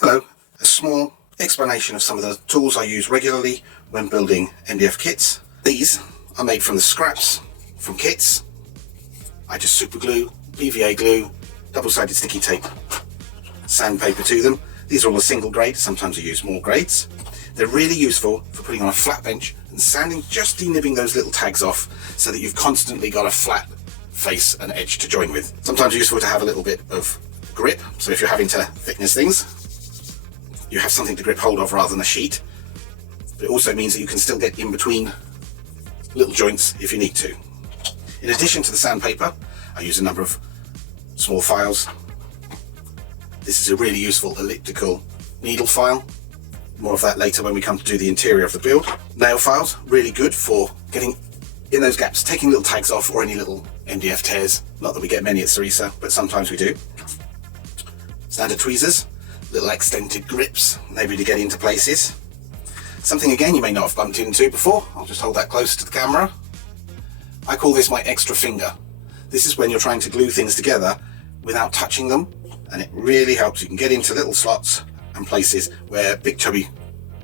Hello, a small explanation of some of the tools I use regularly when building MDF kits. These are made from the scraps from kits. I just super glue, PVA glue, double-sided sticky tape, sandpaper to them. These are all a single grade, sometimes I use more grades. They're really useful for putting on a flat bench and sanding, just denibbing those little tags off so that you've constantly got a flat face and edge to join with. Sometimes useful to have a little bit of grip, so if you're having to thickness things, you have something to grip hold of rather than a sheet. But it also means that you can still get in between little joints if you need to. In addition to the sandpaper, I use a number of small files. This is a really useful elliptical needle file. More of that later when we come to do the interior of the build. Nail files, really good for getting in those gaps, taking little tags off or any little MDF tears. Not that we get many at Sarisa, but sometimes we do. Standard tweezers, little extended grips, maybe to get into places. Something again you may not have bumped into before. I'll just hold that close to the camera. I call this my extra finger. This is when you're trying to glue things together without touching them, and it really helps. You can get into little slots and places where big chubby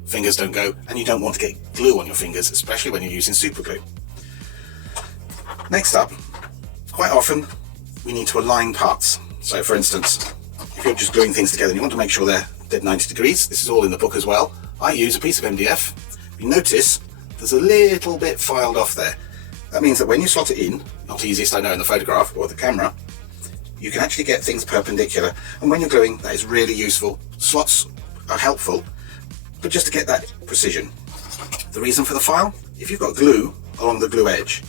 fingers don't go, and you don't want to get glue on your fingers, especially when you're using super glue. Next up, quite often we need to align parts. So for instance, if you're just gluing things together and you want to make sure they're dead 90 degrees, this is all in the book as well, I use a piece of MDF. You notice there's a little bit filed off there. That means that when you slot it in, not the easiest I know in the photograph or the camera, you can actually get things perpendicular, and when you're gluing that is really useful. Slots are helpful, but just to get that precision. The reason for the file, if you've got glue along the glue edge,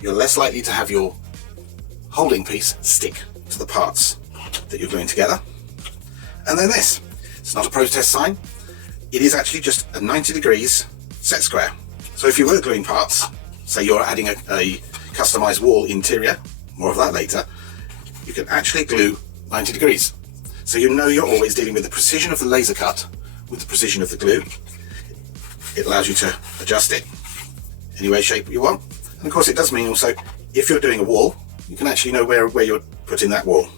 you're less likely to have your holding piece stick to the parts that you're gluing together. And then this, it's not a protest sign, it is actually just a 90 degrees set square. So if you were gluing parts, say you're adding a customized wall interior, more of that later, you can actually glue 90 degrees. So you know you're always dealing with the precision of the laser cut with the precision of the glue. It allows you to adjust it any way, shape you want. And of course it does mean also, if you're doing a wall, you can actually know where you're putting that wall.